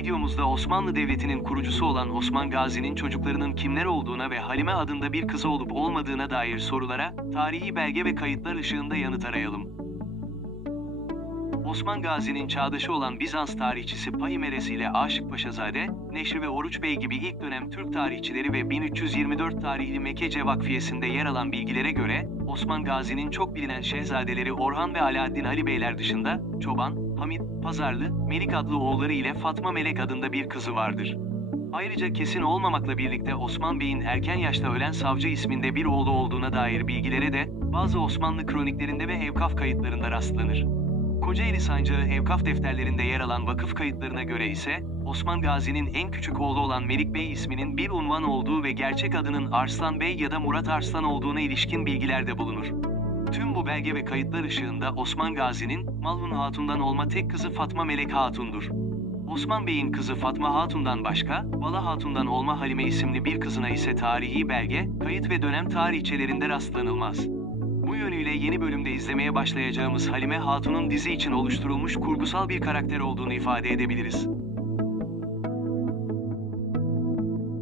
videomuzda Osmanlı Devleti'nin kurucusu olan Osman Gazi'nin çocuklarının kimler olduğuna ve Halime adında bir kızı olup olmadığına dair sorulara, tarihi belge ve kayıtlar ışığında yanıt arayalım. Osman Gazi'nin çağdaşı olan Bizans tarihçisi Payimeres ile Aşık Paşazade, Neşri ve Oruç Bey gibi ilk dönem Türk tarihçileri ve 1324 tarihli Mekkece Vakfiyesi'nde yer alan bilgilere göre, Osman Gazi'nin çok bilinen şehzadeleri Orhan ve Alaaddin Ali Beyler dışında, Çoban, Hamit, Pazarlı, Melik adlı oğulları ile Fatma Melek adında bir kızı vardır. Ayrıca kesin olmamakla birlikte Osman Bey'in erken yaşta ölen savcı isminde bir oğlu olduğuna dair bilgilere de bazı Osmanlı kroniklerinde ve evkaf kayıtlarında rastlanır. Kocaeli Sancağı evkaf defterlerinde yer alan vakıf kayıtlarına göre ise, Osman Gazi'nin en küçük oğlu olan Melik Bey isminin bir unvan olduğu ve gerçek adının Arslan Bey ya da Murat Arslan olduğuna ilişkin bilgilerde bulunur. Tüm bu belge ve kayıtlar ışığında Osman Gazi'nin Malhun Hatun'dan olma tek kızı Fatma Melek Hatun'dur. Osman Bey'in kızı Fatma Hatun'dan başka, Bala Hatun'dan olma Halime isimli bir kızına ise tarihi belge, kayıt ve dönem tarihçelerinde rastlanılmaz. Bu yönüyle yeni bölümde izlemeye başlayacağımız Halime Hatun'un dizi için oluşturulmuş kurgusal bir karakter olduğunu ifade edebiliriz.